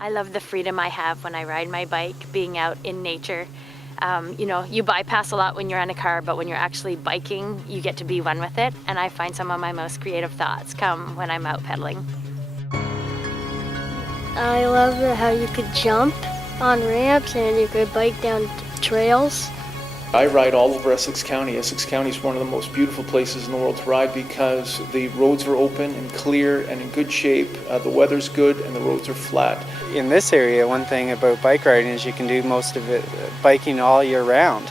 I love the freedom I have when I ride my bike, being out in nature. You know, you bypass a lot when you're on a car, but when you're actually biking, you get to be one with it. And I find some of my most creative thoughts come when I'm out pedaling. I love how you could jump on ramps and you could bike down trails. I ride all over Essex County. Essex County is one of the most beautiful places in the world to ride because the roads are open and clear and in good shape. The weather's good and the roads are flat. In this area, one thing about bike riding is you can do most of it biking all year round.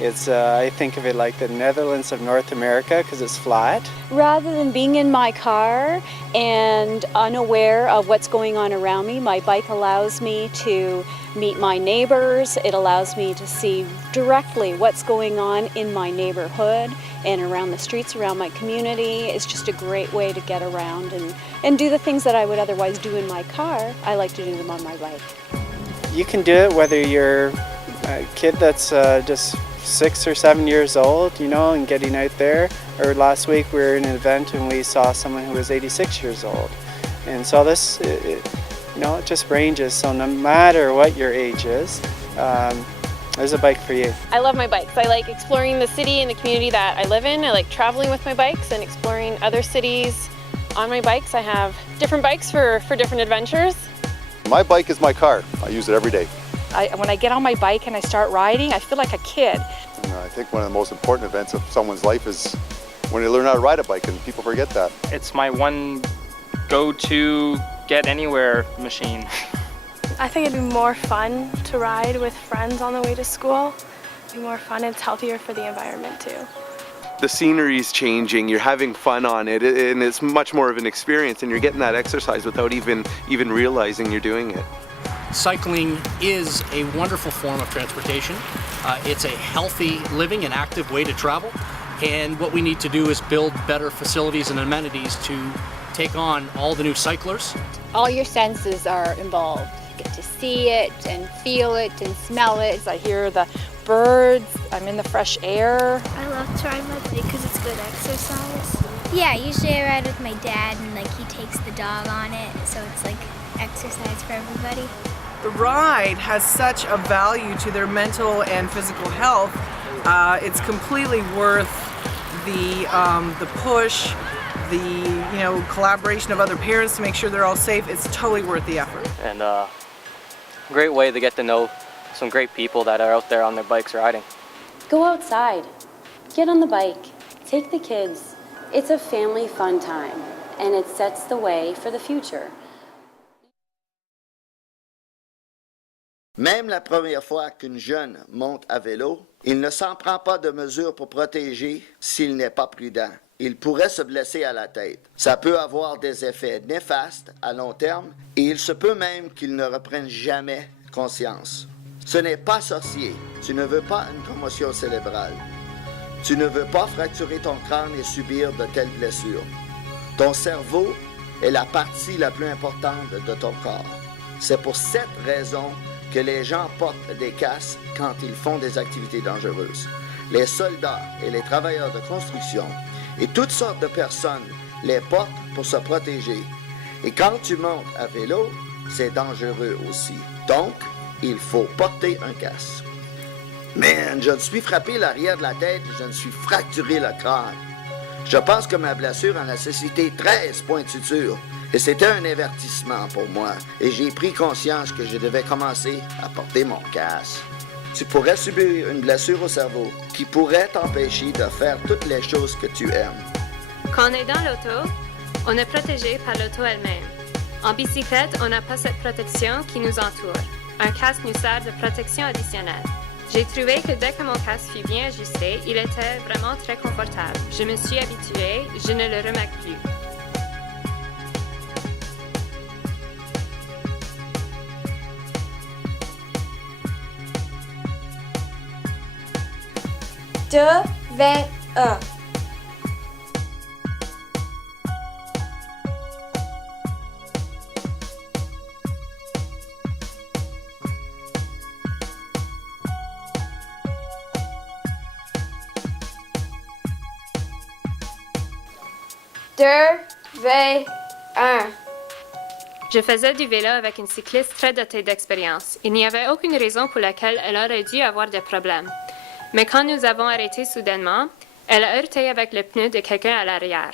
It's, I think of it like the Netherlands of North America because it's flat. Rather than being in my car and unaware of what's going on around me, my bike allows me to meet my neighbors. It allows me to see directly what's going on in my neighborhood and around the streets, around my community. It's just a great way to get around and do the things that I would otherwise do in my car. I like to do them on my bike. You can do it whether you're a kid that's just 6 or 7 years old, you know, and getting out there. Or last week we were in an event and we saw someone who was 86 years old. And so this, you know, it just ranges. So no matter what your age is, there's a bike for you. I love my bikes. I like exploring the city and the community that I live in. I like traveling with my bikes and exploring other cities on my bikes. I have different bikes for different adventures. My bike is my car. I use it every day. When I get on my bike and I start riding, I feel like a kid. And I think one of the most important events of someone's life is when they learn how to ride a bike, and people forget that. It's my one go-to get anywhere machine. I think it'd be more fun to ride with friends on the way to school. It'd be more fun, it's healthier for the environment too. The scenery's changing, you're having fun on it, and it's much more of an experience, and you're getting that exercise without even realizing you're doing it. Cycling is a wonderful form of transportation. It's a healthy living and active way to travel. And what we need to do is build better facilities and amenities to take on all the new cyclers. All your senses are involved. You get to see it and feel it and smell it. I hear the birds, I'm in the fresh air. I love to ride my bike because it's good exercise. Yeah, usually I ride with my dad and like he takes the dog on it, so it's like exercise for everybody. The ride has such a value to their mental and physical health. It's completely worth the push, the collaboration of other parents to make sure they're all safe. It's totally worth the effort. And great way to get to know some great people that are out there on their bikes riding. Go outside, get on the bike, take the kids. It's a family fun time, and it sets the way for the future. Même la première fois qu'une jeune monte à vélo, il ne s'en prend pas de mesures pour protéger s'il n'est pas prudent. Il pourrait se blesser à la tête. Ça peut avoir des effets néfastes à long terme et il se peut même qu'il ne reprenne jamais conscience. Ce n'est pas sorcier. Tu ne veux pas une commotion cérébrale. Tu ne veux pas fracturer ton crâne et subir de telles blessures. Ton cerveau est la partie la plus importante de ton corps. C'est pour cette raison que les gens portent des casques quand ils font des activités dangereuses. Les soldats et les travailleurs de construction et toutes sortes de personnes les portent pour se protéger. Et quand tu montes à vélo, c'est dangereux aussi. Donc, il faut porter un casque. Man, je me suis frappé l'arrière de la tête et je me suis fracturé le crâne. Je pense que ma blessure a nécessité 13 points de suture. Et c'était un avertissement pour moi. Et j'ai pris conscience que je devais commencer à porter mon casque. Tu pourrais subir une blessure au cerveau qui pourrait t'empêcher de faire toutes les choses que tu aimes. Quand on est dans l'auto, on est protégé par l'auto elle-même. En bicyclette, on n'a pas cette protection qui nous entoure. Un casque nous sert de protection additionnelle. J'ai trouvé que dès que mon casque fut bien ajusté, il était vraiment très confortable. Je me suis habituée, je ne le remarque plus. Deux, 21. Deux, 21. Je faisais du vélo avec une cycliste très dotée d'expérience. Il n'y avait aucune raison pour laquelle elle aurait dû avoir des problèmes. Mais quand nous avons arrêté soudainement, elle a heurté avec le pneu de quelqu'un à l'arrière.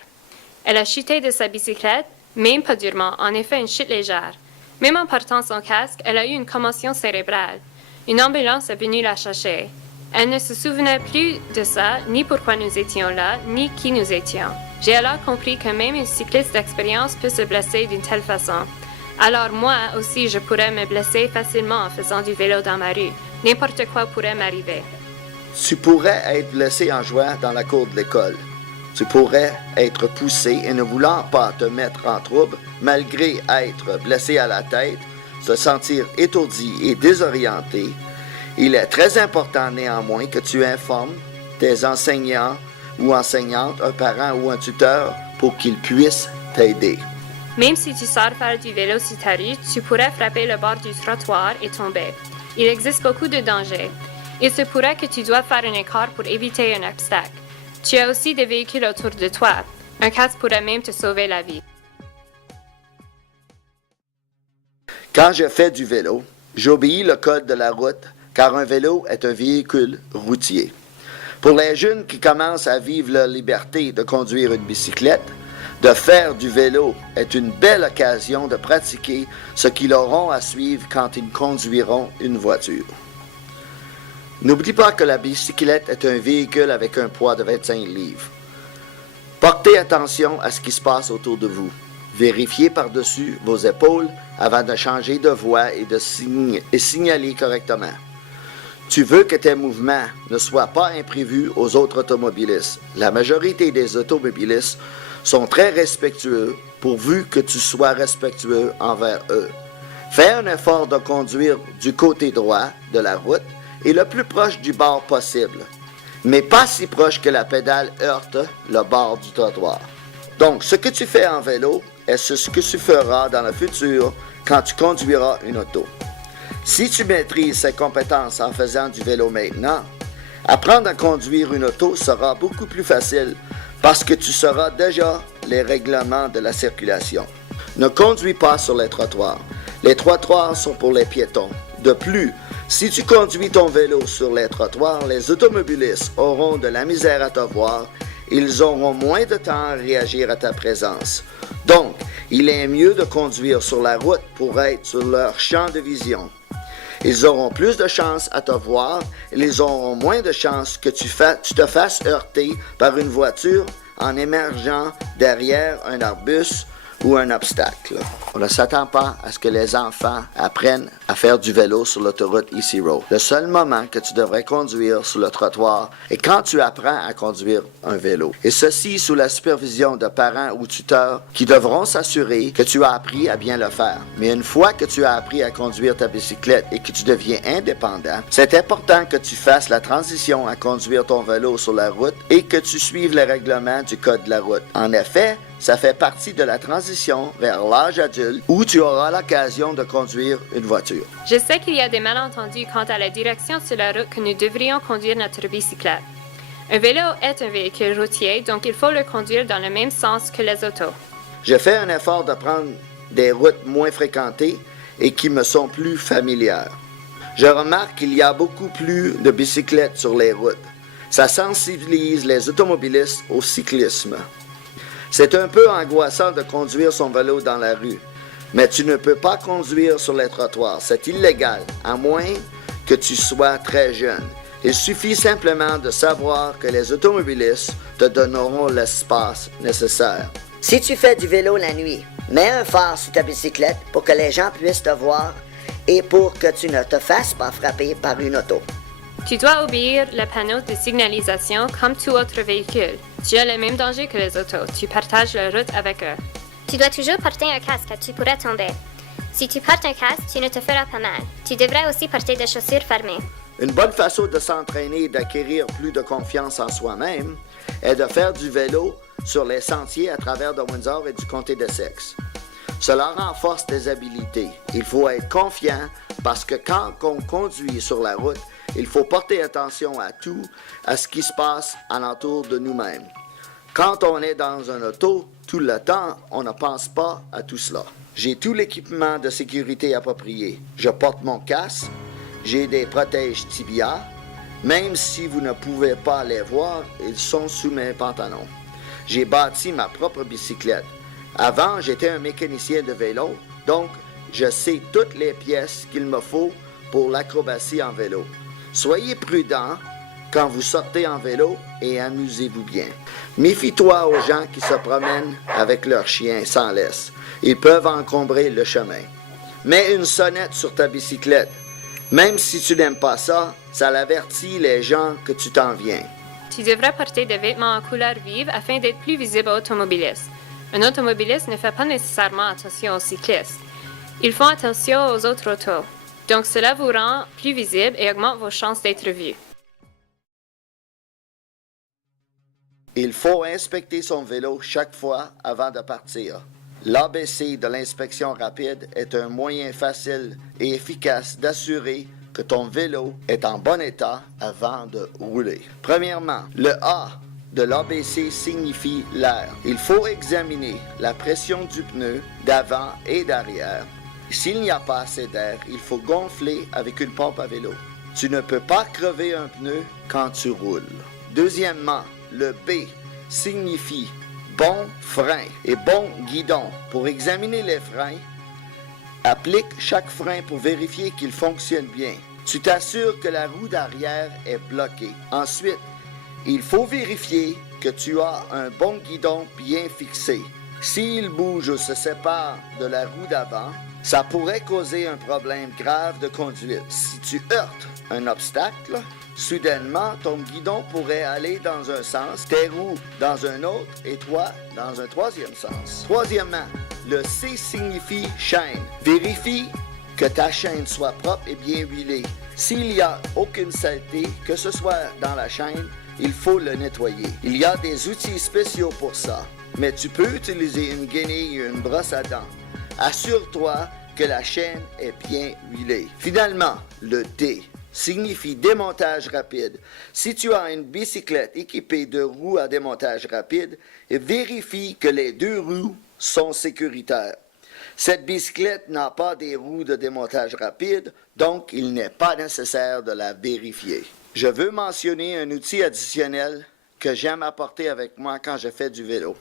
Elle a chuté de sa bicyclette, même pas durement, en effet une chute légère. Même en portant son casque, elle a eu une commotion cérébrale. Une ambulance est venue la chercher. Elle ne se souvenait plus de ça, ni pourquoi nous étions là, ni qui nous étions. J'ai alors compris que même une cycliste d'expérience peut se blesser d'une telle façon. Alors moi aussi, je pourrais me blesser facilement en faisant du vélo dans ma rue. N'importe quoi pourrait m'arriver. Tu pourrais être blessé en jouant dans la cour de l'école. Tu pourrais être poussé et ne voulant pas te mettre en trouble, malgré être blessé à la tête, se sentir étourdi et désorienté. Il est très important néanmoins que tu informes tes enseignants ou enseignantes, un parent ou un tuteur pour qu'ils puissent t'aider. Même si tu sors faire du vélo sur ta rue, tu pourrais frapper le bord du trottoir et tomber. Il existe beaucoup de dangers. Il se pourrait que tu doives faire un écart pour éviter un obstacle. Tu as aussi des véhicules autour de toi. Un casque pourrait même te sauver la vie. Quand je fais du vélo, j'obéis le code de la route car un vélo est un véhicule routier. Pour les jeunes qui commencent à vivre leur liberté de conduire une bicyclette, de faire du vélo est une belle occasion de pratiquer ce qu'ils auront à suivre quand ils conduiront une voiture. N'oublie pas que la bicyclette est un véhicule avec un poids de 25 livres. Portez attention à ce qui se passe autour de vous. Vérifiez par-dessus vos épaules avant de changer de voie et de signaler correctement. Tu veux que tes mouvements ne soient pas imprévus aux autres automobilistes. La majorité des automobilistes sont très respectueux pourvu que tu sois respectueux envers eux. Fais un effort de conduire du côté droit de la route et le plus proche du bord possible, mais pas si proche que la pédale heurte le bord du trottoir. Donc, ce que tu fais en vélo est ce que tu feras dans le futur quand tu conduiras une auto. Si tu maîtrises ces compétences en faisant du vélo maintenant, apprendre à conduire une auto sera beaucoup plus facile parce que tu sauras déjà les règlements de la circulation. Ne conduis pas sur les trottoirs. Les trottoirs sont pour les piétons. De plus, si tu conduis ton vélo sur les trottoirs, les automobilistes auront de la misère à te voir. Ils auront moins de temps à réagir à ta présence. Donc, il est mieux de conduire sur la route pour être sur leur champ de vision. Ils auront plus de chances à te voir et ils auront moins de chances que tu te fasses heurter par une voiture en émergeant derrière un arbuste ou un obstacle. On ne s'attend pas à ce que les enfants apprennent à faire du vélo sur l'autoroute Easy Road. Le seul moment que tu devrais conduire sur le trottoir est quand tu apprends à conduire un vélo. Et ceci sous la supervision de parents ou tuteurs qui devront s'assurer que tu as appris à bien le faire. Mais une fois que tu as appris à conduire ta bicyclette et que tu deviens indépendant, c'est important que tu fasses la transition à conduire ton vélo sur la route et que tu suives les règlements du code de la route. En effet, ça fait partie de la transition vers l'âge adulte où tu auras l'occasion de conduire une voiture. Je sais qu'il y a des malentendus quant à la direction sur la route que nous devrions conduire notre bicyclette. Un vélo est un véhicule routier, donc il faut le conduire dans le même sens que les autos. Je fais un effort de prendre des routes moins fréquentées et qui me sont plus familières. Je remarque qu'il y a beaucoup plus de bicyclettes sur les routes. Ça sensibilise les automobilistes au cyclisme. C'est un peu angoissant de conduire son vélo dans la rue, mais tu ne peux pas conduire sur les trottoirs. C'est illégal, à moins que tu sois très jeune. Il suffit simplement de savoir que les automobilistes te donneront l'espace nécessaire. Si tu fais du vélo la nuit, mets un phare sur ta bicyclette pour que les gens puissent te voir et pour que tu ne te fasses pas frapper par une auto. Tu dois obéir les panneaux de signalisation comme tout autre véhicule. Tu as le même danger que les autos. Tu partages la route avec eux. Tu dois toujours porter un casque car tu pourrais tomber. Si tu portes un casque, tu ne te feras pas mal. Tu devrais aussi porter des chaussures fermées. Une bonne façon de s'entraîner et d'acquérir plus de confiance en soi-même est de faire du vélo sur les sentiers à travers de Windsor et du comté d'Essex. Cela renforce tes habiletés. Il faut être confiant parce que quand on conduit sur la route, il faut porter attention à tout, à ce qui se passe alentour de nous-mêmes. Quand on est dans un auto, tout le temps, on ne pense pas à tout cela. J'ai tout l'équipement de sécurité approprié. Je porte mon casque, j'ai des protèges tibia. Même si vous ne pouvez pas les voir, ils sont sous mes pantalons. J'ai bâti ma propre bicyclette. Avant, j'étais un mécanicien de vélo, donc je sais toutes les pièces qu'il me faut pour l'acrobatie en vélo. Soyez prudents quand vous sortez en vélo et amusez-vous bien. Méfie-toi aux gens qui se promènent avec leurs chiens sans laisse. Ils peuvent encombrer le chemin. Mets une sonnette sur ta bicyclette. Même si tu n'aimes pas ça, ça l'avertit les gens que tu t'en viens. Tu devrais porter des vêtements en couleur vive afin d'être plus visible aux automobilistes. Un automobiliste ne fait pas nécessairement attention aux cyclistes. Ils font attention aux autres autos. Donc cela vous rend plus visible et augmente vos chances d'être vu. Il faut inspecter son vélo chaque fois avant de partir. L'ABC de l'inspection rapide est un moyen facile et efficace d'assurer que ton vélo est en bon état avant de rouler. Premièrement, le A de l'ABC signifie l'air. Il faut examiner la pression du pneu d'avant et d'arrière. S'il n'y a pas assez d'air, il faut gonfler avec une pompe à vélo. Tu ne peux pas crever un pneu quand tu roules. Deuxièmement, le B signifie bon frein et bon guidon. Pour examiner les freins, applique chaque frein pour vérifier qu'il fonctionne bien. Tu t'assures que la roue d'arrière est bloquée. Ensuite, il faut vérifier que tu as un bon guidon bien fixé. S'il bouge ou se sépare de la roue d'avant, ça pourrait causer un problème grave de conduite. Si tu heurtes un obstacle, soudainement, ton guidon pourrait aller dans un sens, tes roues dans un autre et toi dans un troisième sens. Troisièmement, le C signifie chaîne. Vérifie que ta chaîne soit propre et bien huilée. S'il n'y a aucune saleté, que ce soit dans la chaîne, il faut le nettoyer. Il y a des outils spéciaux pour ça, mais tu peux utiliser une guenille et une brosse à dents. Assure-toi que la chaîne est bien huilée. Finalement, le D signifie démontage rapide. Si tu as une bicyclette équipée de roues à démontage rapide, vérifie que les deux roues sont sécuritaires. Cette bicyclette n'a pas des roues de démontage rapide, donc il n'est pas nécessaire de la vérifier. Je veux mentionner un outil additionnel que j'aime apporter avec moi quand je fais du vélo.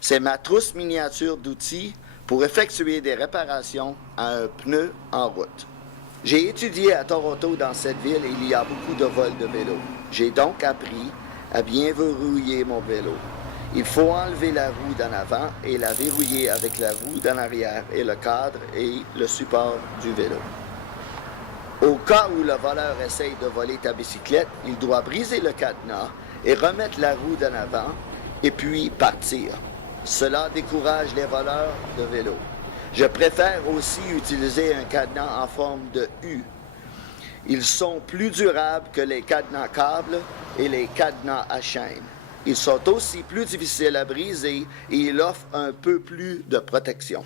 C'est ma trousse miniature d'outils pour effectuer des réparations à un pneu en route. J'ai étudié à Toronto dans cette ville et il y a beaucoup de vols de vélo. J'ai donc appris à bien verrouiller mon vélo. Il faut enlever la roue d'en avant et la verrouiller avec la roue d'en arrière et le cadre et le support du vélo. Au cas où le voleur essaye de voler ta bicyclette, il doit briser le cadenas et remettre la roue d'en avant et puis partir. Cela décourage les voleurs de vélo. Je préfère aussi utiliser un cadenas en forme de U. Ils sont plus durables que les cadenas câbles et les cadenas à chaîne. Ils sont aussi plus difficiles à briser et ils offrent un peu plus de protection.